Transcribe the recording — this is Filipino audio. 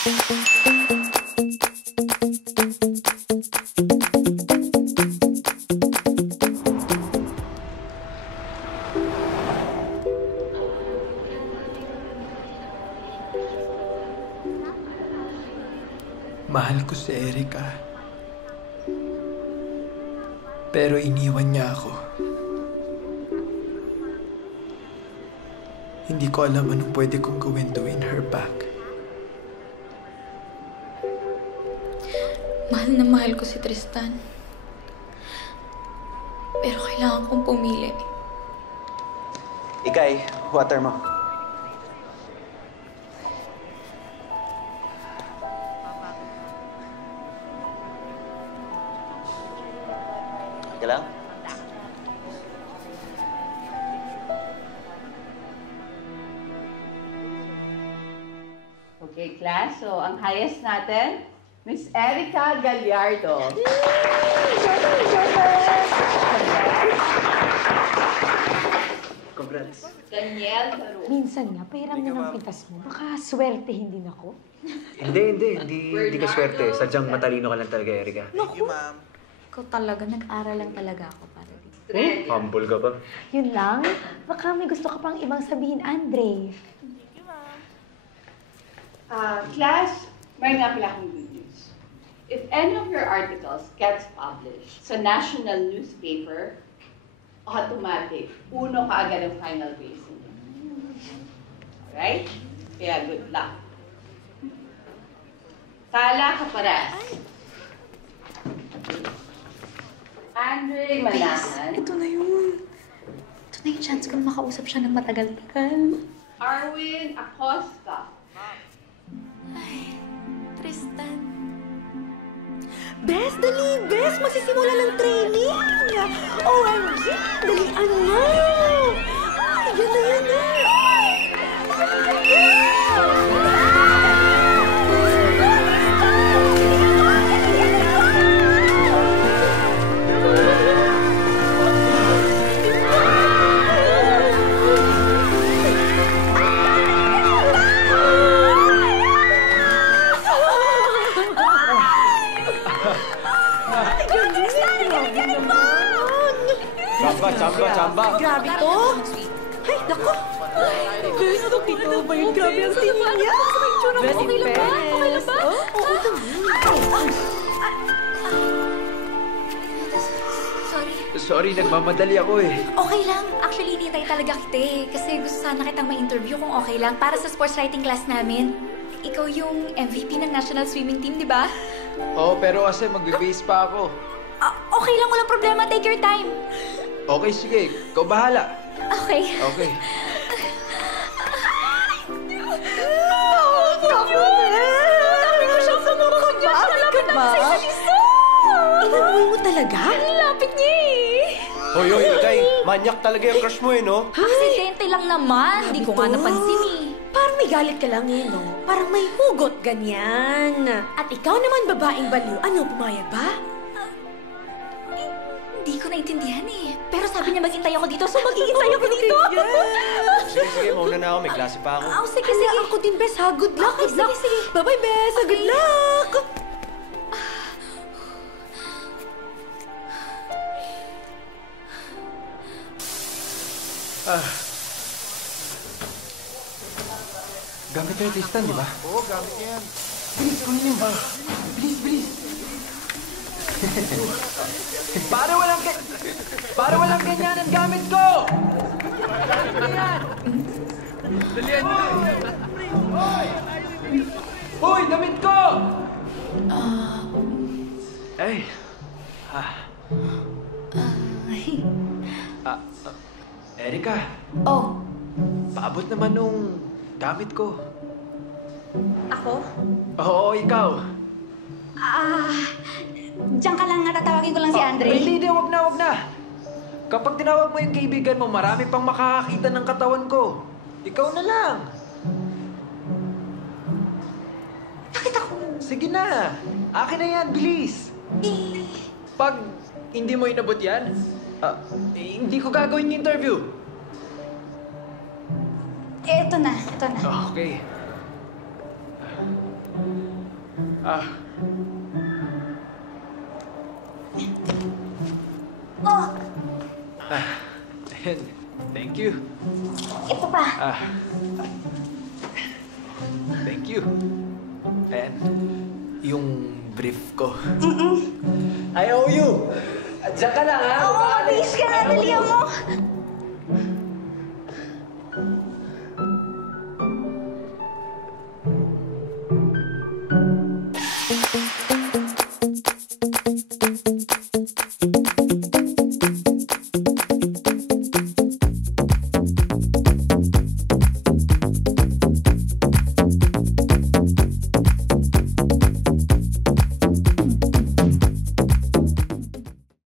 Mahal ko si Erica. Pero iniwan niya ako. Hindi ko alam anong pwede kong gawin to win her back. Mahal na mahal ko si Tristan. Pero kailangan kong pumili. Ikay, water mo. Okay lang? Okay, class. So, ang highest natin, Miss Erica Gallardo. Congrats. Daniel Caru. Minsan nga, pahiram na ng pintas mo. Baka swertehin din ako. Hindi ka swerte. Sadyang matalino ka lang talaga, Erica. Naku! Ikaw talaga, nag-aral lang talaga ako para dito. Humble ka ba? Yun lang? Baka may gusto ka pang ibang sabihin, Andre. Class, may nga pala akong good news. If any of your articles gets published sa national newspaper, automatic, uno ka agad ang final grades niyo. Alright? Kaya good luck. Sala Caparas. Andre Manahan. Ito na yun. Ito na yung chance ko na makausap siya ng matagal-tagal. Arwin Acosta. Ay, Tristan. Bes, dali! Bes, masisimula ng training! OMG! Dalian na! Ay, yan na, yan na! Chamba! Grabe to! Ay, naku! Bes, totoo ba yun? Grabe ang tingin niya! Bes, okay lang ba? Okay lang ba? Oo, Sorry, nagmamadali ako eh. Okay lang. Actually, hinihintay talaga kita eh. Kasi gusto sana kitang ma-interview kung okay lang para sa sports writing class namin. Ikaw yung MVP ng national swimming team, di ba? Oo, pero kasi magbe-base pa ako. Okay lang, walang problema. Take your time. Okay, sige. Ikaw bahala. Okay. Okay. Sabi ko siyang sumukod niya. Malapit na sa isa't isa. Inamoy mo talaga? Lapit niya eh. Hoy, Ikay. Manyak talaga yung crush mo no? Aksidente lang naman. Hindi ko nga napansin eh. Parang may galit ka lang eh, no? Parang may hugot, ganyan. At ikaw naman, babaeng baliw. Ano, pumayag ba? Hindi ko naintindihan eh. Pero sabi niya maghintay ako dito, so maghihintay ako dito. Sige, mauna na ako. May klase pa ako. Oh, sige. Ako din, Bes, ha? Good luck, good luck. Sige. Bye-bye, Bes. Good luck. Gamit kayo, Tristan, di ba? Oo, gamit yan. Bilis, kunin mo. Bilis. Para walang ganyan ang gamit ko! Dalian mo! Hoy, damit ko! Erica. Oh, Paabot naman nung gamit ko. ako? Oo, ikaw. Diyan ka lang, natatawagin ko lang si Andre. Hindi, wag na. Kapag tinawag mo yung kaibigan mo, marami pang makakakita ng katawan ko. Ikaw na lang. Bakit ako? Sige na. Akin na yan, bilis. Pag hindi mo inabot yan, hindi ko gagawin yung interview. Ito na. Okay. Ah, Oh, and thank you. ito pa. Thank you. And yung brief ko. I owe you. Diyan ka lang, ha? Oo, please ka na, dalihan mo.